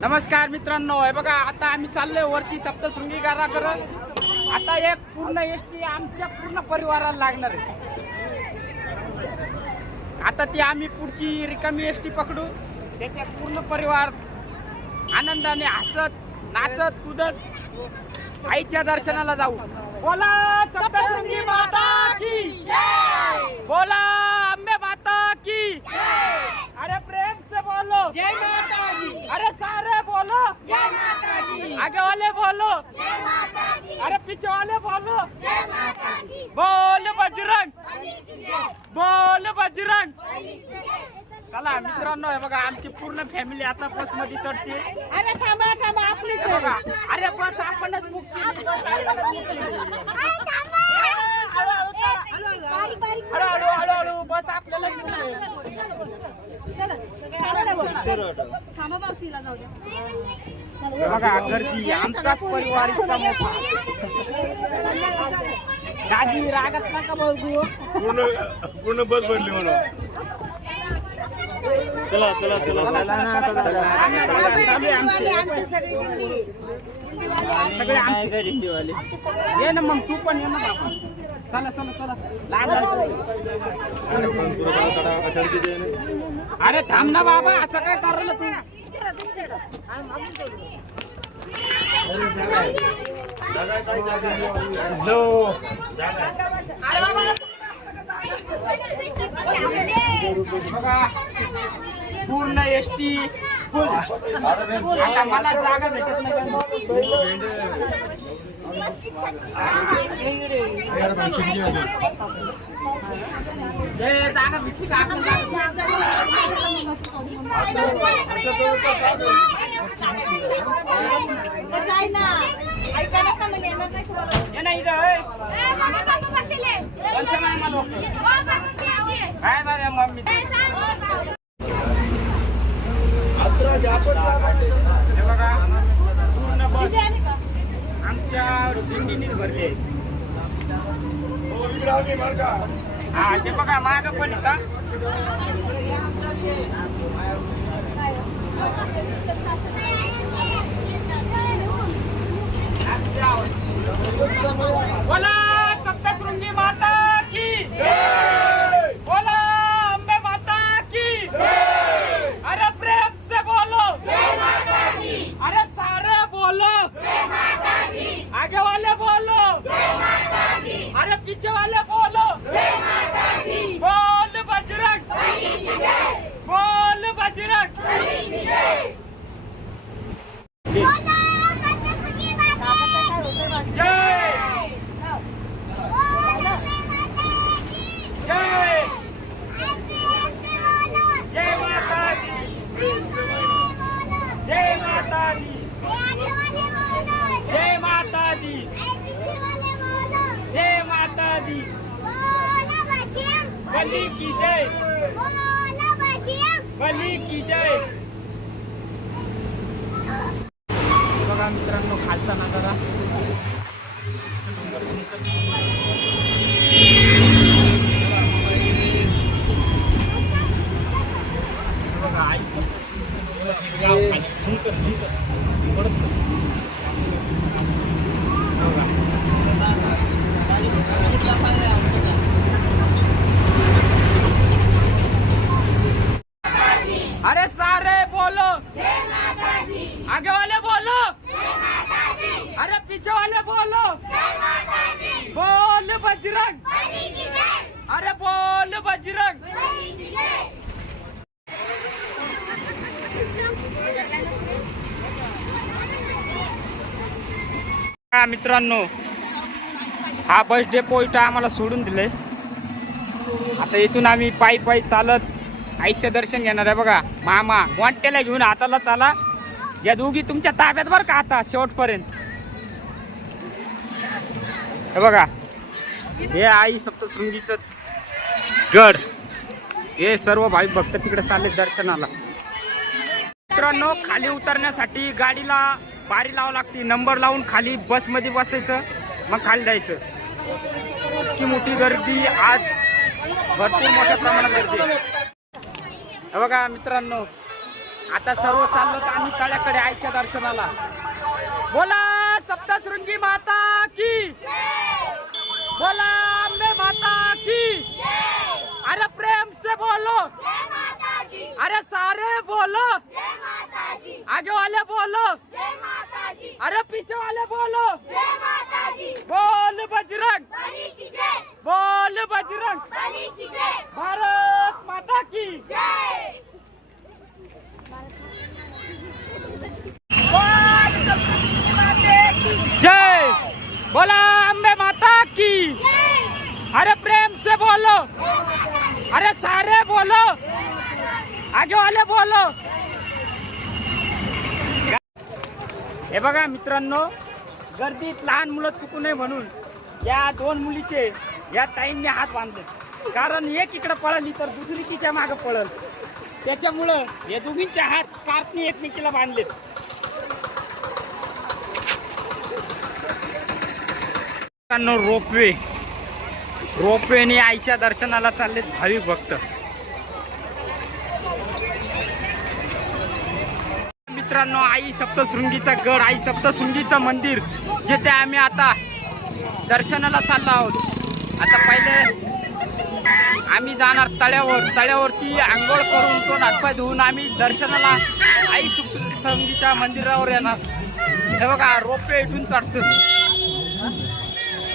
नमस्कार मित्रांनो हे बघा आता आम्ही चाललोय वरती सप्तशृंगी गाराकडं आता एक पूर्ण एस टी आमच्या पूर्ण परिवाराला लागणार आहे. आता ती आम्ही पुढची रिकामी एस टी पकडू. त्याच्या पूर्ण परिवार आनंदाने हसत नाचत कुदत आईच्या दर्शनाला जाऊ. बोला सप्तशृंगी माता की बोला आंबे माता की बोलो। जय माता दी अरे सारे बोलो। जय माता दी आगे वाले बोलो। जय माता दी अरे पीछे वाले बोलो। जय माता दी बोल बजरंग। बली बजरंग चला मित्रांनो हे बघा आमची पूर्ण फॅमिली आता बस मध्ये चढते. अरे थांबा थांबा आपलीच हे बघा अरे बस आपणच बुक केली. थांबा मावशीला जाऊ द्या बघा गर्दी आमचा परिवार इतका मोठा. दादी रागत नका बघू पूर्ण पूर्ण बस भरली म्हणून. चला चला चला. चालू आहे आमचे. सगळे आमचे ये ना मग तू पण ये ना बाबा. चला चला चला. लहान. अरे थांब ना बाबा असं काय करायला तू? पूर्ण एस टी आता मला जागा भेटत नाही हे जागा भेटली का आपल्याला जाय ना ऐका ना म्हणजे येणार नाही तुम्हाला ये ना इथं ए. कोणत्या माया मालो? काय माझ्या मम्मी हे बघा पूर्ण बस आमच्या दिंडीनीच भरली आहे हा ते बघा माग पण का बोला सप्तशृंगी माता की बोला अंबे माता की अरे प्रेम से बोलो अरे सारे बोलो आगे वाले बोलो अरे पीछे वाले बोलो बोल बजरंग बोल बजरंग जय जय जय माता दी जय माता दी जय माता दी जय माता दी बली की जय बली की जय बघा मित्रांनो खालचा नजारा बघा आईचं गाव खाली झुंकर झुंकर थोडंच बघा अरे सारे बोलो आगे वाले बोलो अरे पीछे वाले बोलो बोल बजरंग अरे बोल बजरंग हा मित्रांनो हा बस डेपो इथं आम्हाला सोडून दिलंय. आता इथून आम्ही पायी पायी चालत आईचं दर्शन घेणार आहे बघा. मामा वाटेला घेऊन हाताला चाला. या दोघी तुमच्या ताब्यात बरं का आता शेवटपर्यंत? हे बघा. हे आई सप्तशृंगीचं गड. हे सर्व भाई भक्त तिकडे चालले दर्शनाला. मित्रांनो खाली उतरण्यासाठी गाडीला बारी लावावं लागते. नंबर लावून खाली बसमध्ये बसायचं मग खाली जायचं. इतकी मोठी गर्दी आज भरपूर मोठ्या प्रमाणात गर्दी आहे. बघा मित्रांनो आता सर्व चाललो तर आम्ही तळ्याकडे आईच्या दर्शनाला. बोला सप्तशृंगी माता की? बोला अंबे माता की? अरे प्रेम से बोलो. अरे सारे बोलो। आगे वाले बोलो। अरे पीछे वाले बोलो। बोल बजरंग। बोल बजरंग। भारत माता की। जय। बोला अंबे माता की। अरे प्रेम से बोलो। अरे सारे बोलो। आगे आले बोलो. हे बघा मित्रांनो गर्दीत लहान मुलं चुकू नये म्हणून या दोन मुलीचे या ताईंनी हात बांधले. कारण एक इकडं पळल तर दुसरी तिच्यामागे पळल. त्याच्यामुळं या दोघींचे हात स्कार्फने एकमेकीला बांधलेत. मित्रांनो रोपवे. रोपवेने आईच्या दर्शनाला चाललेत भाविक भक्त. मित्रांनो आई सप्तशृंगीचा गड आई सप्तशृंगीचं मंदिर जिथे आम्ही आता दर्शनाला चाललो आहोत. आता पहिले आम्ही जाणार तळ्यावर. तळ्यावरती आंघोळ करून तो हातपाय धुवून आम्ही दर्शनाला आई सप्तशृंगीच्या मंदिरावर येणार. हे बघा रोपे इथून चढतो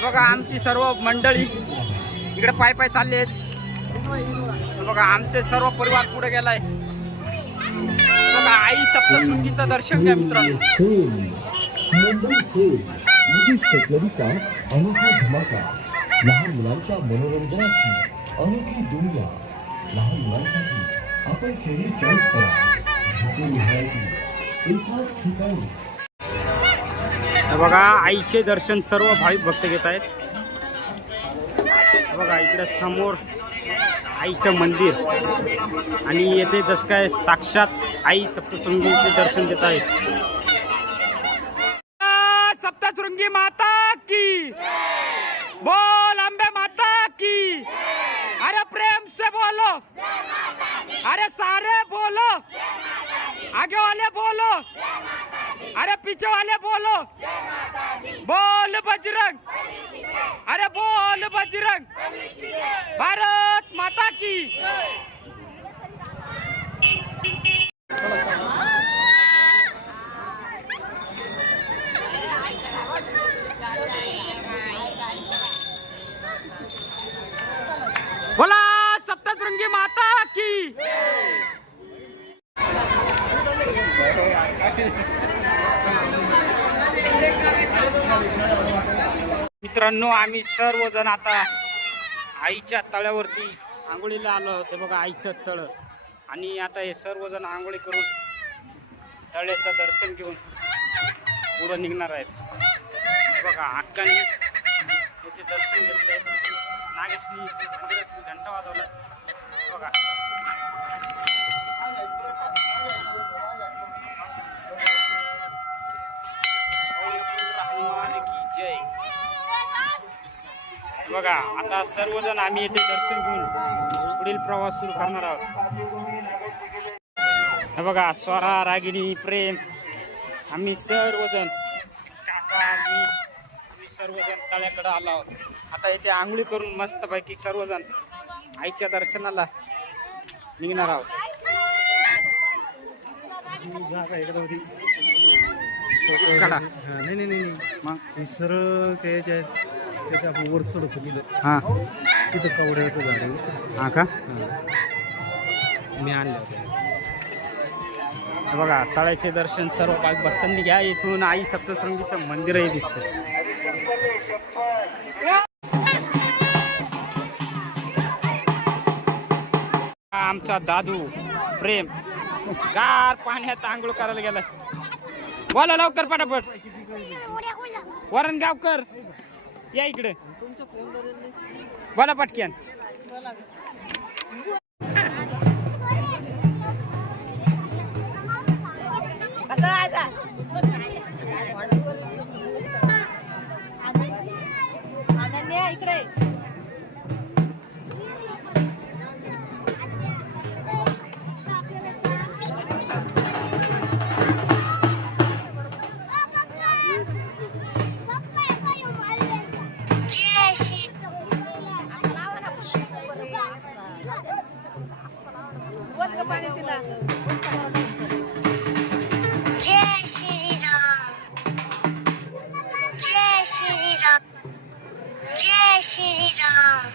बघा आमची सर्व मंडळी इकडे पाय पाय चालले आहेत बघा आमचे सर्व परिवार पुढे गेलाय. बघा आई सप्तशृंगीचं दर्शन घ्या मित्रांनो. अनोखा धमाका लहान मुलांच्या मनोरंजनाची अनोखी दुनिया लहान मुलांसाठी आपण खेळी चॉईस करा एकाच ठिकाणी बघा आईचे दर्शन सर्व भाविक भक्त घेत आहेत. बघा इकडे समोर आईचं मंदिर. आणि येथे जसं काय साक्षात आई सप्तशृंगीचे दर्शन देत आहेत सप्तशृंगी माता की बोल अंबे माता की अरे प्रेम से बोलो अरे सारे बोलो आगे वाले बोलो अरे पीछे वाले बोलो बोल बजरंग अरे बोल बजरंग भारत माता की बोला सप्तशृंगी माता की. मित्रांनो आम्ही सर्वजण आता आईच्या तळ्यावरती आंघोळीला आलो आहोत. बघा आईचं तळ. आणि आता हे सर्वजण आंघोळी करून तळ्याचं दर्शन घेऊन पुढं निघणार आहेत. बघा अक्कांनी याचे दर्शन घेतले. नागेशनी मंदिरात घंटा वाजवला बघा हनुमान की जय। बघा आता सर्वजण आम्ही येथे दर्शन घेऊन पुढील प्रवास सुरू करणार आहोत. बघा स्वरा रागिणी प्रेम आम्ही सर्वजण काका मी आम्ही सर्वजण तळ्याकडे आलो आहोत. आता इथे आंघोळी करून मस्तपैकी सर्वजण आईच्या दर्शनाला निघणार आहोत. काढा. नाही नाही नाही मग? हे. सरळ त्याच्या त्याच्या आपण वर चढतो तिथं हां तिथं कवड्याचं झाड आहे हां का? मी आणलं होतं हे बघा तळ्याचे दर्शन सर्व पाच भक्तांनी घ्या. इथून आई सप्तशृंगीचं मंदिरही दिसतं आमचा दादू प्रेम गार पाण्यात आंघोळ करायला गेलाय बोला लवकर पटापट वरण गावकर या इकडे बोला पटक्यान इकडे सारखं पाणी तिला जय श्रीराम. जय श्रीराम. जय श्रीराम.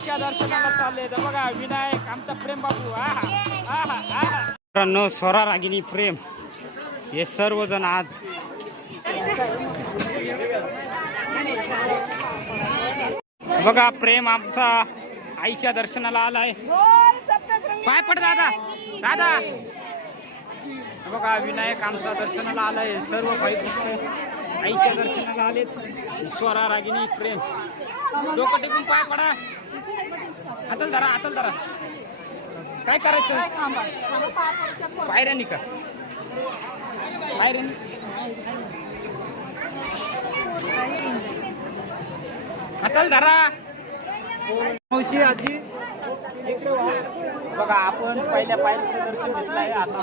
घेत आईच्या दर्शनाला चालले तर बघा विनायक आमचा प्रेम बाबू. मित्रांनो स्वरा रागिनी प्रेम. हे सर्वजण आज बघा प्रेम आमचा आईच्या दर्शनाला आलाय. काय पाय पड दादा. दादा. बघा विनायक आमचा दर्शनाला आलाय. सर्व भाई आईच्या दर्शनाला आलेत. ईश्वरा रागिनी प्रेम. डोकं टेकून पाय पडा. हातल धरा हातल धरा. काय करायचं? थांबा थांबा पाय पडच्या पोरं. बाहेर निका बाहेर हातल धरा. मावशी आजी. बघा आपण पहिल्या पायरीचं दर्शन घेतलं आहे आता.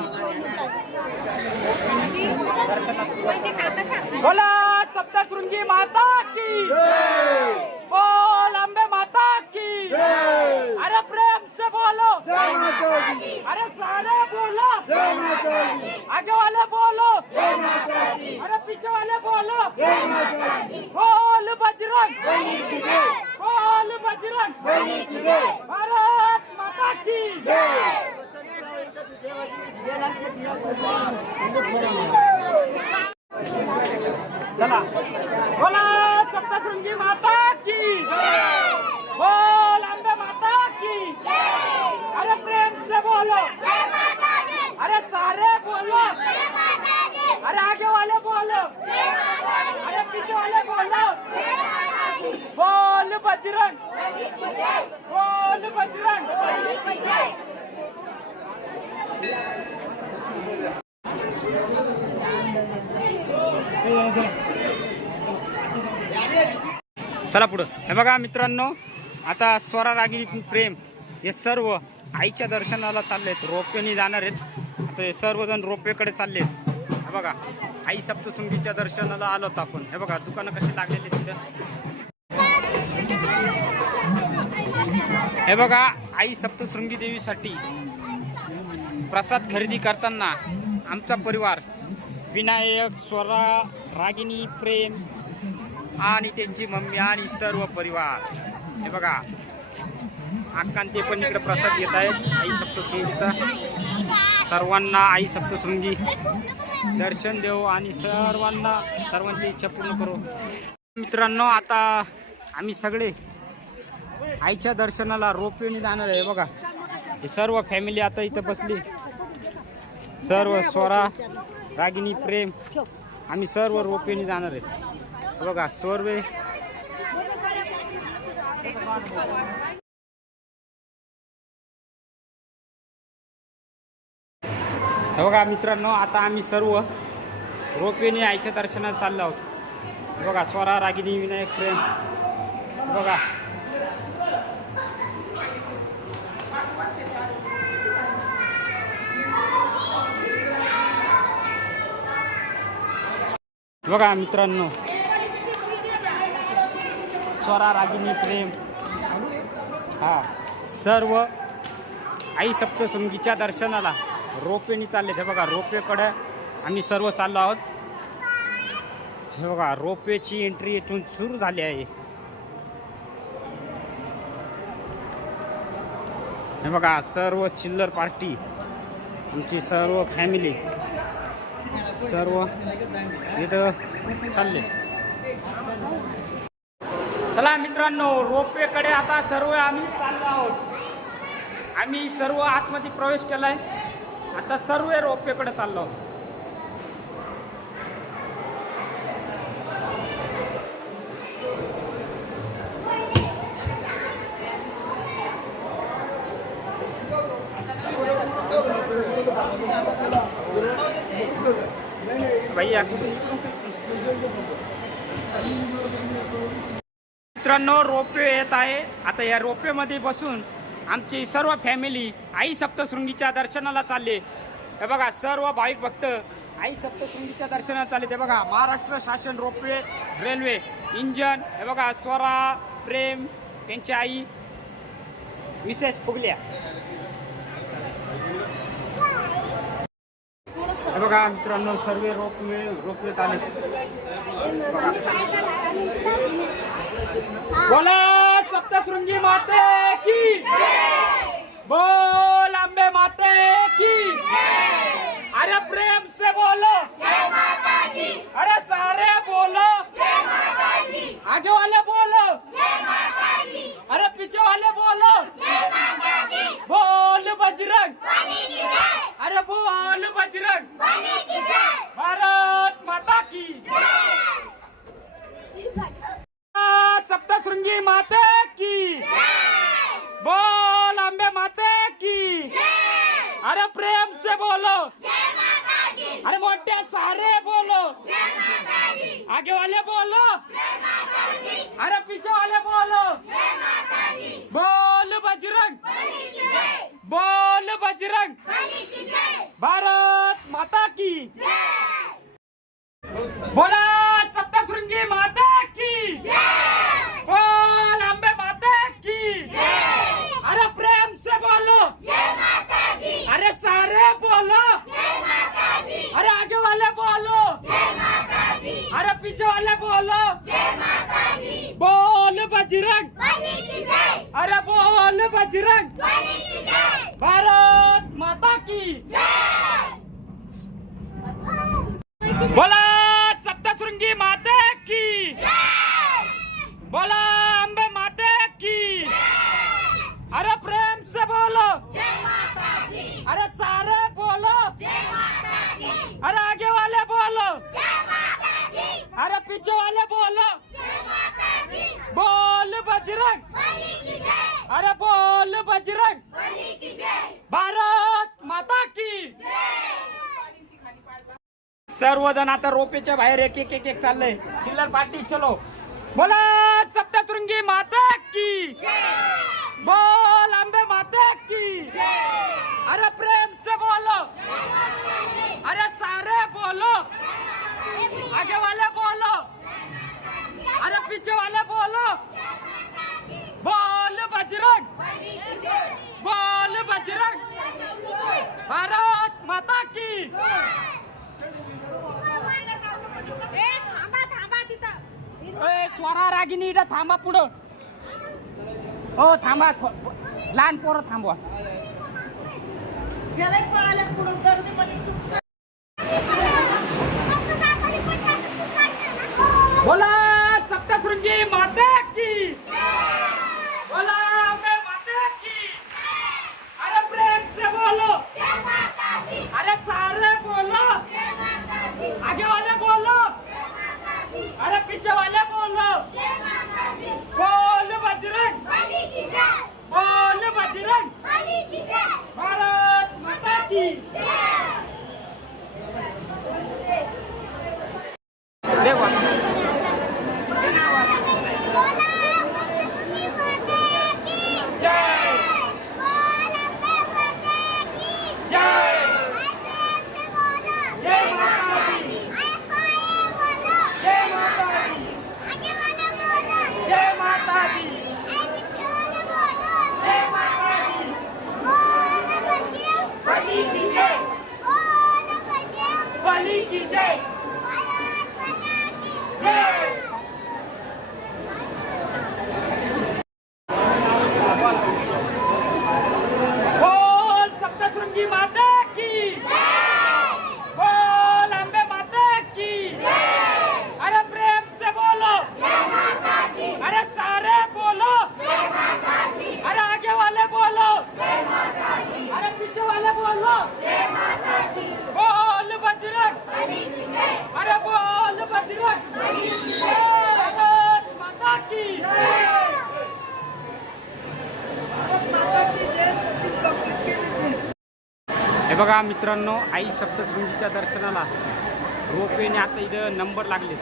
दर्शनास सुरुवात. बोला सप्तशृंगी माता की बोल अंबे माता की अरे प्रेम से बोलो। अरे सारे बोलो। आगे वाले बोलो। अरे पीछे वाले बोलो। बोल बजरंग। बोल बजरंग। भारत की। चला. बोला सप्तशृंगी माता की बोल अंबे माता की अरे प्रेम से बोलो अरे सारे बोलो अरे आगे वाले बोलो अरे पीछे वाले बोलो बोल बजरंग। बोल बजरंग। चला पुढं. हे बघा मित्रांनो आता स्वरा रागिनी प्रेम हे सर्व आईच्या दर्शनाला चाललेत. रोपेने जाणार आहेत. आता हे सर्वजण रोपेकडे चाललेत. हे बघा आई सप्तशृंगीच्या दर्शनाला आलो होतो आपण. हे बघा दुकानं कशी लागलेली आहेत तिथं. हे बघा आई सप्तशृंगी देवीसाठी प्रसाद खरेदी करताना आमचा परिवार विनायक स्वरा रागिनी प्रेम आणि त्यांची मम्मी आणि सर्व परिवार. हे बघा अक्कान ते पण इकडे प्रसाद घेत आहेत आई सप्तशृंगीचा. सर्वांना आई सप्तशृंगी. दर्शन देऊ आणि सर्वांना सर्वांची इच्छा पूर्ण करू. मित्रांनो आता आम्ही सगळे आईच्या दर्शनाला रोपवेने जाणार आहे बघा. हे सर्व फॅमिली आता इथं बसली. सर्व स्वरा रागिनी प्रेम आम्ही सर्व रोपवेने जाणार आहे. बघा सर्वे. हे बघा मित्रांनो आता आम्ही सर्व रोपवेने आईच्या दर्शनाला चाललो आहोत. बघा स्वरा रागिनी विनायक प्रेम. बघा. बघा मित्रांनो. स्वरा रागिनी प्रेम. हा. सर्व आई सप्तसंगीच्या दर्शनाला रोपेनी चालले. हे बघा रोपवेकडे आम्ही सर्व चाललो आहोत. हे बघा रोपवेची एंट्री इथून सुरू झाली आहे. हे बघा सर्व चिल्लर पार्टी आमची सर्व फॅमिली सर्व इथं चालले. चला मित्रांनो रोपवेकडे आता सर्व आम्ही चाललो आहोत. आम्ही सर्व आतमध्ये प्रवेश केलाय. आता सर्व रोपवेकडे चाललो आहोत. मित्रांनो रोपवे येत आहे. आता या रोपवेमध्ये बसून आमची सर्व फॅमिली आई सप्तशृंगीच्या दर्शनाला चालले. हे बघा सर्व भाविक भक्त आई सप्तशृंगीच्या दर्शनाला चालले. ते बघा महाराष्ट्र शासन रोपवे रेल्वे इंजन हे बघा स्वरा प्रेम त्यांची आई विशेष फुगल्या. हे बघा मित्रांनो सर्व रोपवे रोपवेत आले. बोला सप्तशृंगी माते की बोल अंबे माते की अरे प्रेम से बोलो। अरे सारे बोलो। आगे वाले बोलो। अरे पीछे वाले बोलो। बोल बजरंग। अरे बोल बजरंग। से बोलो। अरे मोटे सारे बोलो। आगे वाले बोलो। अरे पीछे वाले बोलो। बोल बजरंग। बोल बजरंग। भारत माता की। बोला सप्तशृंगी माता की बोल अंबे माता की अरे प्रेम से बोलो अरे सारे बोलो। अरे आगे वाले बोलो। अरे पीछे वाले बोलो। बोल बजरंग। अरे बोल बजरंग। भारत माता की। बोला सप्तशृंगी माता की। बोला अंबे माता की। अरे प्रेम से बोलो। अरे सारे बोलो अरे आगे वाले बोलो अरे पीछे वाले बोलो। बोल बजरंग। अरे बोल बजरंग। भारत माता की। सर्वजण आता रोपेच्या बाहेर एक एक एक एक चाललंय. चिल्लर पार्टी चलो. बोला सप्तशृंगी माता की। बोल अंबे माता की। अरे प्रेम से बोलो अरे सारे बोलो आगे वाले बोलो अरे पीछे वाले बोलो बोल बजरंग बोल बजरंग भारत माता की थांबा थांबा तिथं ए स्वरा रागिनी इथं थांबा पुढं. हो थांबा थो- लहान पोरं थांबवा. हे बघा मित्रांनो आई सप्तशृंगीच्या दर्शनाला रोपेने आता इथं नंबर लागले.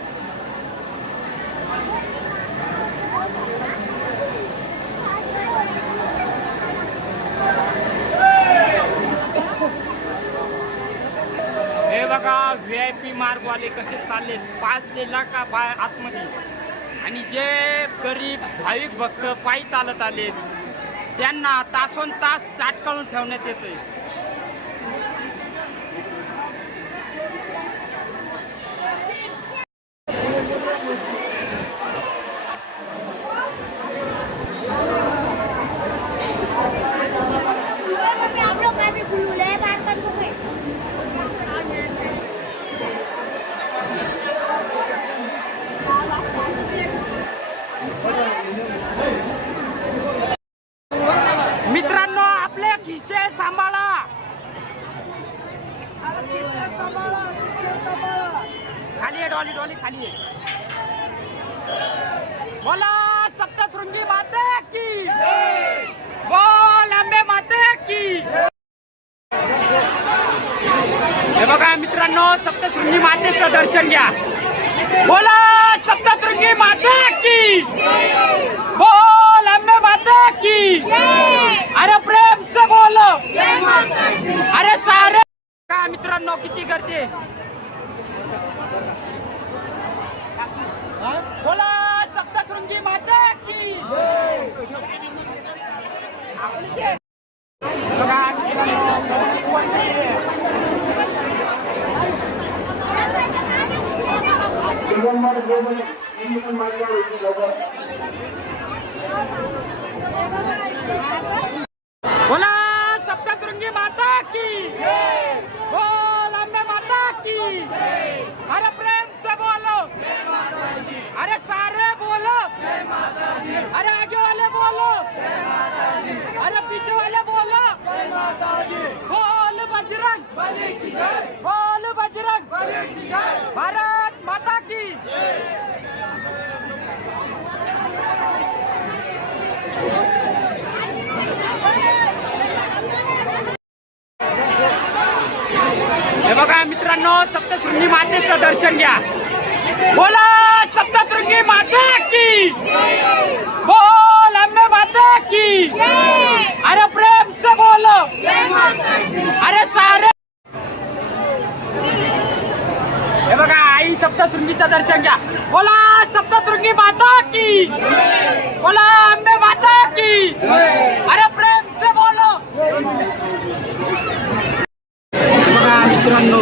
हे बघा व्ही आय पी मार्गवाले कसे चालले? पाच ते लाखा बाय आतमध्ये. आणि जे गरीब भाविक भक्त पायी चालत आले त्यांना तासोन तास ताटकाळून ठेवण्यात येते आप लोग कैसे खुलूले हैं बात कर लोगे मित्रांनो आपले खिसे सांभाळा खाली आहे डॉली डॉली खाली आहे बोला सप्तशृंगी माते की बोल आंबे माते की हे बघा मित्रांनो सप्तशृंगी मातेचं दर्शन घ्या. बोला सप्तशृंगी माते की बोल आंबे माते की अरे प्रेम से बोल। अरे सारे। का मित्रांनो किती गर्दी बोला सप्तशृंगी माता की बोला सप्तशृंगी माता की बोल अम्बे माता की अरे प्रेम से बोलो अरे सारे बोलो अरे आगे वाले बोलो अरे पीछे वाले बोलो बोल बजरंग बोल बजरंग भारत माता की हे बघा सप्तशृंगी मातेचं दर्शन घ्या. बोला सप्तशृंगी माता की? बोल अम्बे माता की? अरे प्रेम से बोलो. अरे सारे. हे बघा आई सप्तशृंगीचं दर्शन घ्या. बोला सप्तशृंगी माता की? बोला अम्बे माता की? अरे प्रेम से बोलो बघा मित्रांनो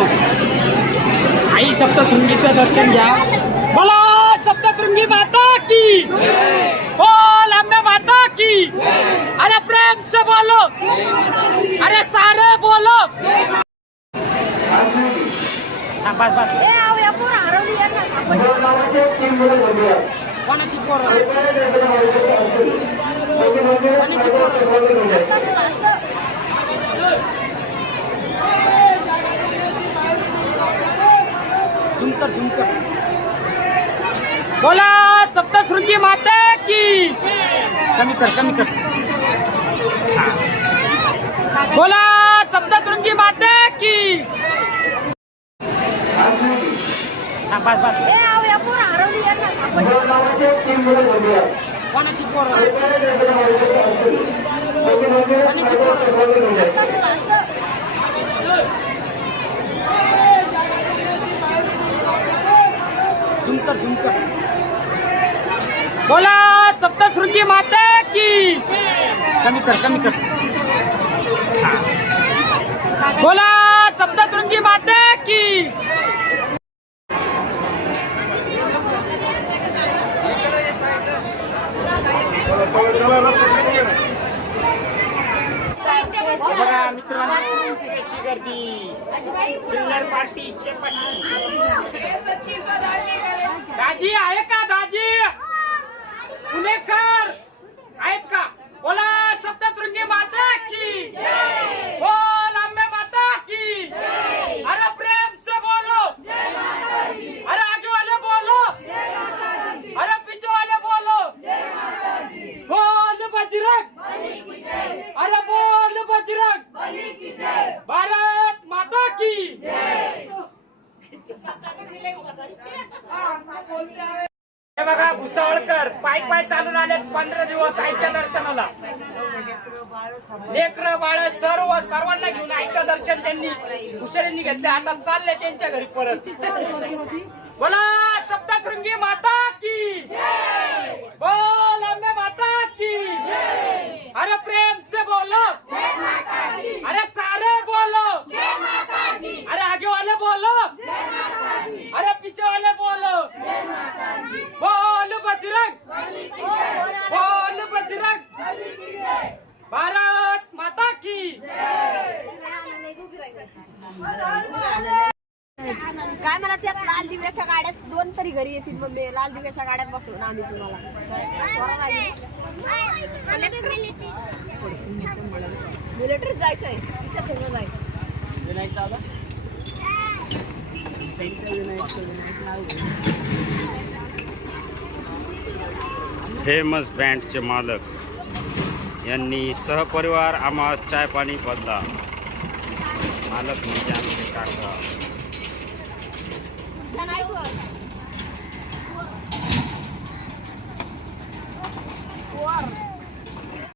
आई सप्तशृंगीचं दर्शन घ्या बोला सप्तशृंगी माता की बोल अम्बे माता की अरे प्रेम से बोलो अरे सारे बोलो हा, बस बस ए आओ या पोर हरवली यांना सापडली कोणाची पोर कोणाची पोर झुमकर झुमकर बोला सप्तशृंगी माते की। कमी कर कमी कर. बोला सप्तशृंगी माते की। बस बस. कोणाची पोर? कोणाची पोर? झुमकर झुमकर बोला सप्तशृंगी माता की। कमी कर कमी कर। बोला सप्तशृंगी माते की। चला चला चला बघा मित्रांनो. गर्दी. चिल्लर पार्टी दाजी आहे का दाजी? पुणेकर. आहेत का? बोला सप्तशृंगी माता की बोल अंबे माता की अरे प्रेम से बोलो अरे आगे वाले बोलो अरे पीछे वाले बोलो बोल बजरंग अरे बोल बजरंग भारत किलोमीटर पाय पाय चालून आले पंधरा दिवस आईच्या दर्शनाला लेकर बाळ सर्व सर्वांना घेऊन आईचं दर्शन त्यांनी चाललंय त्यांच्या घरी परत बोला सप्तशृंगी माता की बोल अम्बे माता की अरे प्रेम से बोलो अरे सारे बोलो अरे आगे वाले बोलो अरे पीछे वाले बोलो बोल बजरंग बोल बजरंग भारत माता की काय मला त्या लाल दिव्याच्या गाड्यात दोन तरी घरी येतील मग मी लाल दिव्याच्या गाड्यात बसवून आम्ही तुम्हाला. मिलिटरीत जायचंय तिच्या संग जायचं फेमस बँडचे मालक. यांनी सहपरिवार आम्हाला चाय पाणी बदला. मालक म्हणजे आमचे काका